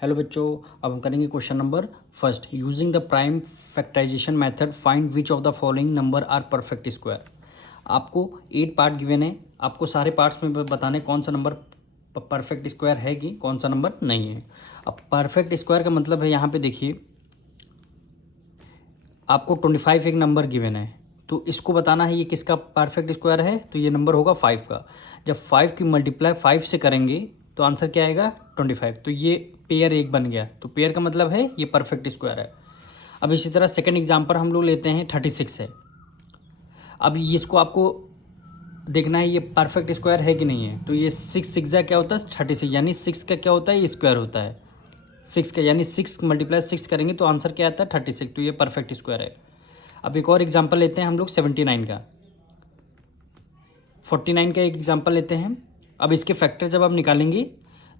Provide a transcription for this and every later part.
Hello बच्चों, अब हम करेंगे question number first. Using the prime factorisation method find which of the following number are perfect square. आपको 8 part given है, आपको सारे पार्ट्स में बताने कौन सा नंबर परफेक्ट स्क्वायर है कि कौन सा नंबर नहीं है। अब परफेक्ट स्क्वायर का मतलब है, यहाँ पे देखिए आपको 25 एक नंबर गिवन है, तो इसको बताना है ये किसका परफेक्ट स्क्वायर है, तो ये नंबर होगा 5 का। जब 5 की मल्टीप्लाई 5 से करेंगे तो आंसर क्या आएगा 25। तो ये पेयर एक बन गया, तो पेयर का मतलब है ये परफेक्ट स्क्वायर है। अब इसी तरह सेकंड एग्जांपल हम लोग लेते हैं 36 है। अब ये इसको आपको देखना है ये परफेक्ट स्क्वायर है कि नहीं है। तो ये 6 सिक्स क्या होता है 36, यानी 6 का क्या होता है ये स्क्वायर होता है 6 का, यानी 6 मल्टीप्लाई 6 करेंगे तो आंसर क्या आता है 36, तो ये परफेक्ट स्क्वायर है। अब एक और एग्जांपल लेते हैं हम लोग 79 का, 49 का एक एग्जांपल लेते हैं। अब इसके फैक्टर जब आप निकालेंगे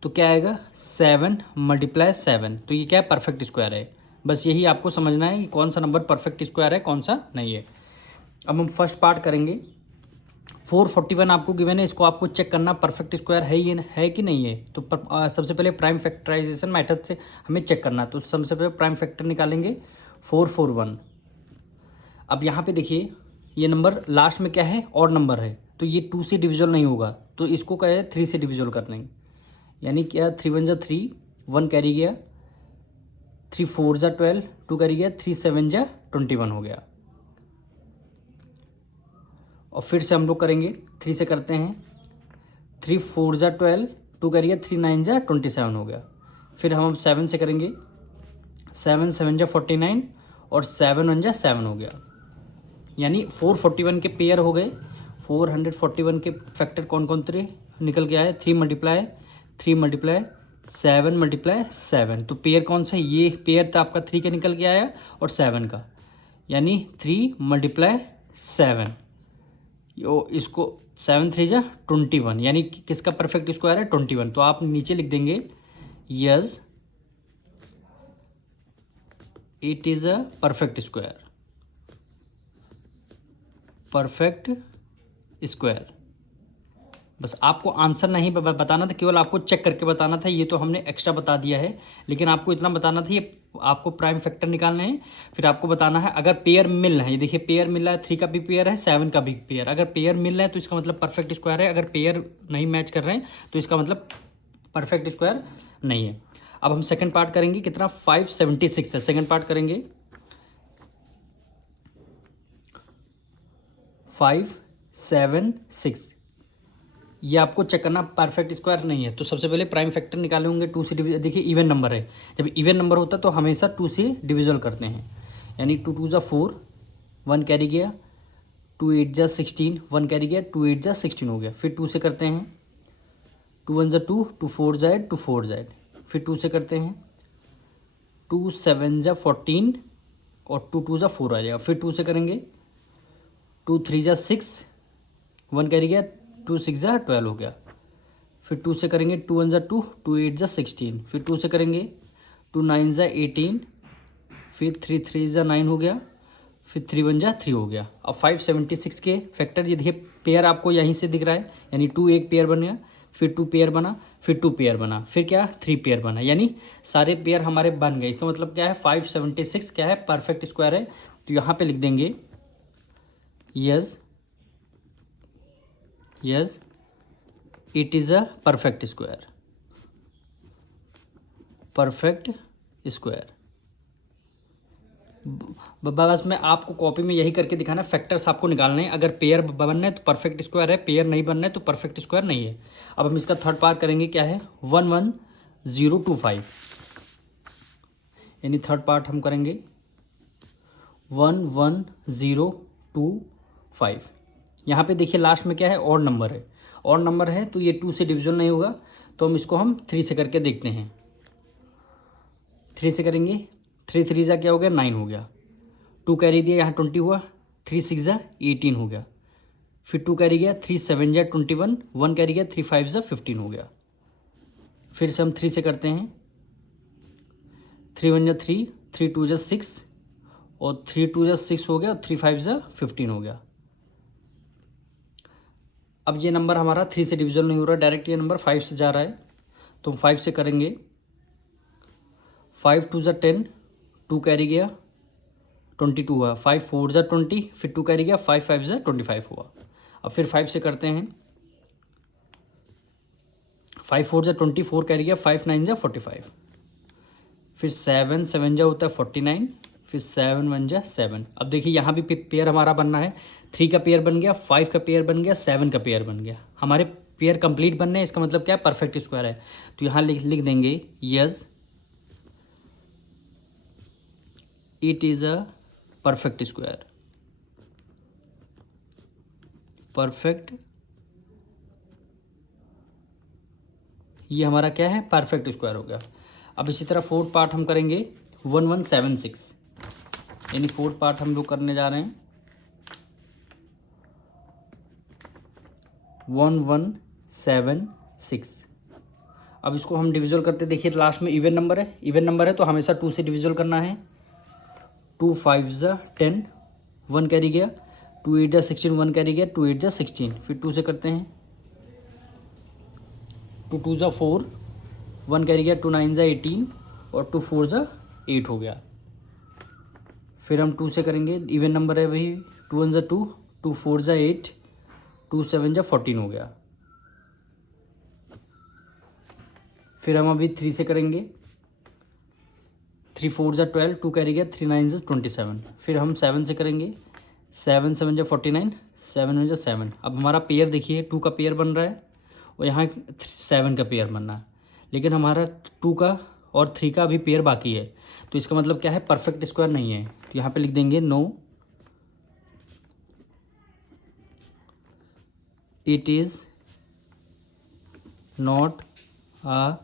तो क्या आएगा 7 मल्टीप्लाई 7, तो ये क्या है परफेक्ट स्क्वायर है। बस यही आपको समझना है कि कौन सा नंबर परफेक्ट स्क्वायर है कौन सा नहीं है। अब हम फर्स्ट पार्ट करेंगे। 441 आपको गिवन है, इसको आपको चेक करना परफेक्ट स्क्वायर है ये है कि नहीं है। तो सबसे पहले प्राइम फैक्टराइजेशन मेथड से हमें चेक करना, तो सबसे पहले प्राइम फैक्टर निकालेंगे 441। अब यहाँ पे देखिए ये नंबर लास्ट में क्या है और नंबर है, तो ये 2 से डिविजल नहीं होगा, तो इसको क्या है 3 से डिविजल करना है। यानी क्या 3 1 जा 3, 1 कैरी गया, 3 4 जा 12, 2 कैरी गया, 3 7 जा 21 हो गया। और फिर से हम लोग करेंगे 3 से करते हैं, 3 4 जा 12, 2 कैरी गया, 3 9 जा 27 हो गया। फिर हम 7 से करेंगे, 7 7 जा 49 और 7 1 जा 7 हो गया। यानी 441 के पेयर हो गए। 441 के फैक्टर कौन कौन थे निकल के आए, 3 मल्टीप्लाई 7 मल्टीप्लाई 7, तो पेयर कौन सा है ये पेयर था आपका 3 का निकल के आया और 7 का, यानी 3 मल्टीप्लाई 7, यो इसको 7 3 जा 21, यानी किसका परफेक्ट स्क्वायर है 21। तो आप नीचे लिख देंगे yes it is a perfect square, perfect square. बस आपको आंसर नहीं बताना था, केवल आपको चेक करके बताना था। ये तो हमने एक्स्ट्रा बता दिया है, लेकिन आपको इतना बताना था ये आपको प्राइम फैक्टर निकालने हैं। फिर आपको बताना है अगर पेयर मिल रहा है, ये देखिए पेयर मिल रहा है, 3 का भी पेयर है, 7 का भी पेयर। अगर पेयर मिल रहा है तो इसका मतलब परफेक्ट स्क्वायर है, अगर पेयर नहीं मैच कर रहे हैं तो इसका मतलब परफेक्ट स्क्वायर नहीं है। अब हम सेकेंड पार्ट करेंगे, कितना 576 है, सेकेंड पार्ट करेंगे 576। ये आपको चेक करना परफेक्ट स्क्वायर नहीं है। तो सबसे पहले प्राइम फैक्टर निकाले होंगे 2 से डिविजल, देखिए इवन नंबर है, जब इवन नंबर होता है तो हमेशा 2 से डिविजल करते हैं। यानी 2 2 जा 4, 1 कैरी गया, 2 8 जा 16, 1 कैरी गया, 2 8 जा 16 हो गया। फिर 2 से करते हैं, 2 1 जा 2, 2 4 जा 8, 2 4 जा 8। फिर 2 से करते हैं, 2 7 जा 14 और 2 2 जा 4 आ जाएगा। फिर 2 से करेंगे, 2 3 जा 6, 1 कैरी गया, 2 6 जा 12 हो गया। फिर 2 से करेंगे, 2 1 जा 2, 2 8 जा 16। फिर 2 से करेंगे, 2 9 जा 18, फिर 3 3 जा 9 हो गया, फिर 3 1 जा 3 हो गया। अब 576 के फैक्टर ये देखिए पेयर आपको यहीं से दिख रहा है, यानी 2 एक पेयर बन गया, फिर 2 पेयर बना, फिर 2 पेयर बना, फिर क्या 3 पेयर बना, यानी सारे पेयर हमारे बन गए। इसका मतलब क्या है 576 क्या है परफेक्ट स्क्वायर है। तो यहाँ पे लिख देंगे yes yes it is a perfect square, perfect square. बस मैं आपको कॉपी में यही करके दिखाना, फैक्टर्स आपको निकालने हैं। अगर पेयर बनना है तो परफेक्ट स्क्वायर है, पेयर नहीं बनना है तो परफेक्ट स्क्वायर नहीं है। अब हम इसका थर्ड पार्ट करेंगे, क्या है 11025, यानी थर्ड पार्ट हम करेंगे 11025। यहाँ पे देखिए लास्ट में क्या है और नंबर है, और नंबर है तो ये 2 से डिविजन नहीं होगा, तो हम 3 से करके देखते हैं। 3 से करेंगे, 3 3 जा क्या हो गया 9 हो गया, 2 कैरी दिया यहाँ 20 हुआ, 3 6 जा 18 हो गया। फिर 2 कैरी गया, 3 7 जा 21, 1 कैरी गया, 3 5 जा 15 हो गया। फिर से हम 3 से करते हैं, 3 1 जा 3, 3 2 जा 6 और 3 2 जा 6 हो गया और 3 5 जा 15 हो गया। अब ये नंबर हमारा 3 से डिविजन नहीं हो रहा, डायरेक्ट ये नंबर 5 से जा रहा है, तो हम 5 से करेंगे, 5 2 ज़ा 10, 2 कैरी गया 22 हुआ, 5 4 ज़ा 20, फिर 2 कैरी गया 5 5 ज़ा 25 हुआ। अब फिर 5 से करते हैं, 5 4 ज़ा 20, 4 कैरी गया 5 9 ज़ा 45, फिर 7 7 जा होता है 49, फिर 7 1 जा 7। अब देखिए यहाँ भी पेयर हमारा बनना है, 3 का पेयर बन गया, 5 का पेयर बन गया, 7 का पेयर बन गया, हमारे पेयर कंप्लीट बनने हैं। इसका मतलब क्या है, परफेक्ट स्क्वायर है। तो यहाँ लिख देंगे yes it is a perfect square, perfect, ये हमारा क्या है, परफेक्ट स्क्वायर हो गया। अब इसी तरह फोर्थ पार्ट हम करेंगे 1176, यानी फोर्थ पार्ट हम लोग करने जा रहे हैं 1176। अब इसको हम डिविजल करते, देखिए लास्ट में इवन नंबर है, इवन नंबर है तो हमेशा 2 से डिविजल करना है। 2 5 ज़ा 10, 1 कैरी गया, 2 8 ज़ा 16, 1 कैरी गया, 2 8 ज़ा 16, फिर 2 से करते हैं, 2 2 ज़ा 4, 1 कैरी गया, 2 9 ज़ा 18 और 2 4 ज़ा 8 हो गया। फिर हम 2 से करेंगे, इवन नंबर है भाई, 2 1 ज़ा 2, 2 4 ज़ा 8, 2 7 ज़ा 14 हो गया। फिर हम अभी 3 से करेंगे, 3 4 ज़ा 12, 2 कैरी गया, 3 9 ज़ा 27। फिर हम 7 से करेंगे, 7 7 ज़ा 49, 7 1 ज़ा 7। अब हमारा पेयर देखिए 2 का पेयर बन रहा है और यहाँ 7 का पेयर बनना है, लेकिन हमारा 2 का और 3 का अभी पेयर बाकी है। तो इसका मतलब क्या है, परफेक्ट स्क्वायर नहीं है। तो यहाँ पे लिख देंगे no it is not a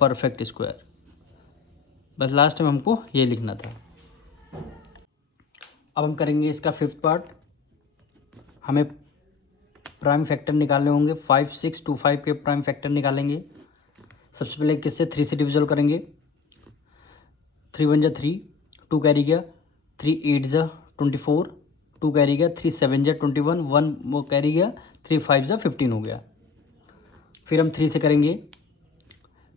perfect square. बस लास्ट में हमको ये लिखना था। अब हम करेंगे इसका फिफ्थ पार्ट। हमें प्राइम फैक्टर निकालने होंगे, 5 6 2 5 के प्राइम फैक्टर निकालेंगे। सबसे पहले किससे, 3 से डिविजल करेंगे। 3 1 ज़ा 3, 2 कैरी गया, 3 8 ज़ा 24, 2 कैरी गया, 3 7 ज़ा 21, 1 वो कैरी गया, 3 5 ज़ा 15 हो गया। फिर हम 3 से करेंगे,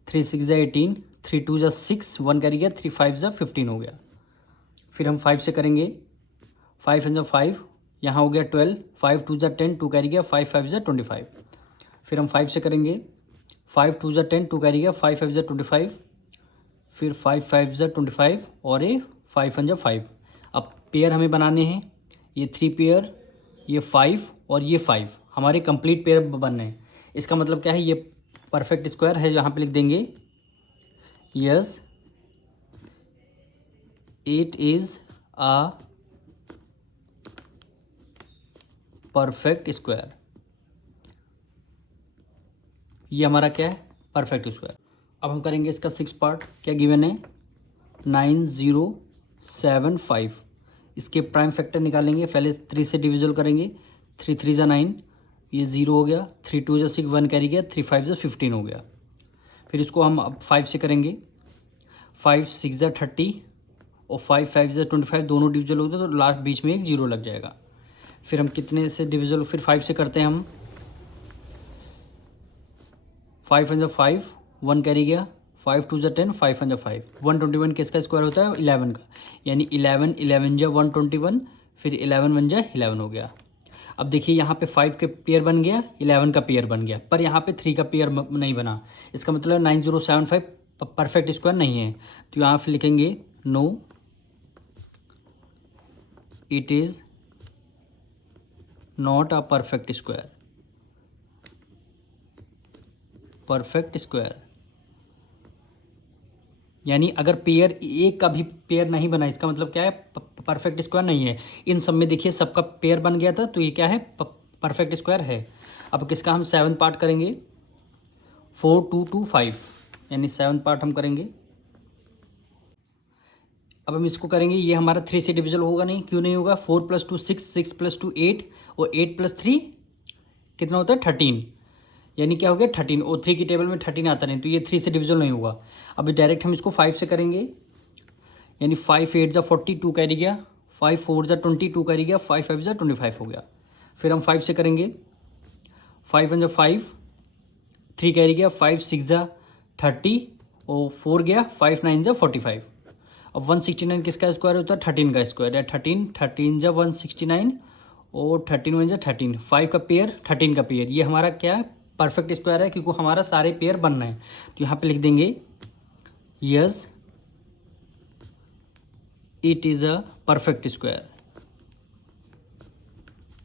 3 6 ज़ा 18, 3 2 ज़ा 6, 1 कैरी गया, 3 5 ज़ा 15 हो गया। फिर हम 5 से करेंगे, 5 1 ज़ा 5, यहाँ हो गया 12, 5 2 ज़ा 10, 2 कैरी गया, 5 5 ज़ा 25। फिर हम 5 से करेंगे, 5 2 ज़ा 10, 2 कैरी गया, 5 5 ज़ा 25, फिर 5 5 ज़ा 25 और ये 5 1 ज़ा 5। अब पेयर हमें बनाने हैं, ये 3 पेयर, ये 5 और ये 5 हमारे कंप्लीट पेयर बनने हैं। इसका मतलब क्या है, ये परफेक्ट स्क्वायर है। यहाँ पे लिख देंगे yes it is a perfect square. ये हमारा क्या है, परफेक्ट स्क्वायर। अब हम करेंगे इसका 6 पार्ट। क्या गिवन है, 9075। इसके प्राइम फैक्टर निकालेंगे। पहले 3 से डिविजल करेंगे, 3 3 ज़ा 9, ये 0 हो गया, 3 2 ज़ा 6, 1 कैरी गया, 3 5 ज़ा 15 हो गया। फिर इसको हम अब 5 से करेंगे, 5 6 ज़ा 30 और 5 5 ज़ा 25, दोनों डिविजल होते तो लास्ट बीच में एक 0 लग जाएगा। फिर हम कितने से डिविजल, फिर 5 से करते हैं हम, 5 1 ज़ा 5, 1 कैरी गया, 5 2 ज़ा 10, 5 1 ज़ा 5, 121 किसका स्क्वायर होता है, 11 का, यानी 11 11 ज़ा 121, फिर 11 1 ज़ा 11 हो गया। अब देखिए यहाँ पे 5 के पेयर बन गया, 11 का पेयर बन गया, पर यहाँ पे 3 का पेयर नहीं बना। इसका मतलब 9075 परफेक्ट स्क्वायर नहीं है। तो यहाँ पे लिखेंगे no it is not a perfect square, perfect square. यानी अगर पेयर एक का भी पेयर नहीं बना, इसका मतलब क्या है, परफेक्ट स्क्वायर नहीं है। इन सब में देखिए सबका पेयर बन गया था, तो ये क्या है, परफेक्ट स्क्वायर है। अब किसका हम 7 पार्ट करेंगे, 4 2 2 5, यानी 7 पार्ट हम करेंगे। अब हम इसको करेंगे, ये हमारा 3 से डिविजल होगा नहीं, क्यों नहीं होगा, 4 + 2 6, 6 + 2 8 और 8 + 3 कितना होता है, 13, यानी क्या हो गया 13, और 3 की टेबल में 13 आता नहीं, तो ये 3 से डिविजल नहीं होगा। अभी डायरेक्ट हम इसको 5 से करेंगे, यानी 5 8 ज़ा 40, 2 कैरी गया, 5 4 ज़ा 20, 2 कैरी गया, 5 5 ज़ा 25 हो गया। फिर हम 5 से करेंगे, 5 1 ज़ा 5, 3 कैरी गया, 5 6 ज़ा 30 और 4 गया, 5 9 जा 45। अब 169 किसका स्क्वायर होता है? 13 का स्क्वायर है। 13 जा 169 और 13 1 जा 13, 5 का पेयर 13 का पेयर, ये हमारा क्या है? परफेक्ट स्क्वायर है, क्योंकि हमारा सारे पेयर बनना है। तो यहाँ पे लिख देंगे yes it is a perfect square,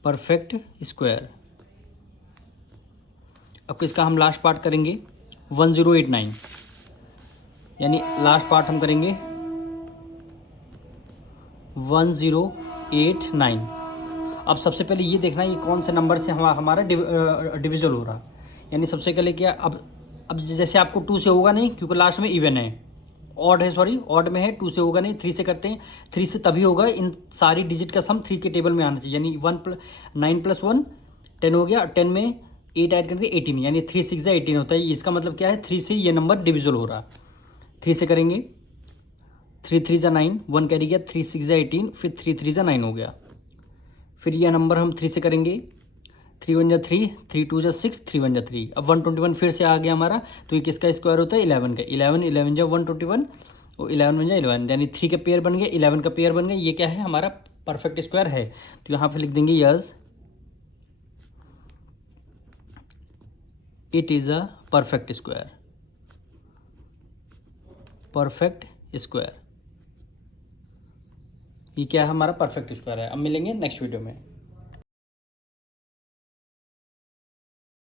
perfect square. अब किसका हम लास्ट पार्ट करेंगे? 1089, यानी लास्ट पार्ट हम करेंगे 1089। अब सबसे पहले ये देखना ये कौन से नंबर से हमारा डिविजल हो रहा। यानी सबसे पहले क्या, अब जैसे आपको 2 से होगा नहीं, क्योंकि लास्ट में इवन है, ऑड है, सॉरी ऑड में है, 2 से होगा नहीं, 3 से करते हैं। 3 से तभी होगा, इन सारी डिजिट का सम 3 के टेबल में आना चाहिए। यानी 9 + 1 10 हो गया, 10 में 8 ऐड करके 18, यानी 3 6 या 18 होता है। इसका मतलब क्या है? 3 से ये नंबर डिविजल हो रहा। 3 से करेंगे, 3 3 जा 9, 1 कैरी गया, 3 6 जा 18, फिर 3 3 जा 9 हो गया। फिर यह नंबर हम 3 से करेंगे, 3 1 जा 3, 3 2 जा 6, 3 1 जा 3। अब 121 फिर से आ गया हमारा, तो ये किसका स्क्वायर होता है? 11 का। 11 11 जा 121 और 11 1 जा 11, यानी 3 का पेयर बन गया, 11 का पेयर बन गया। ये क्या है? हमारा परफेक्ट स्क्वायर है। तो यहाँ पे लिख देंगे yes it is a perfect square, perfect square. ये क्या है? हमारा परफेक्ट स्क्वायर है। अब मिलेंगे नेक्स्ट वीडियो में।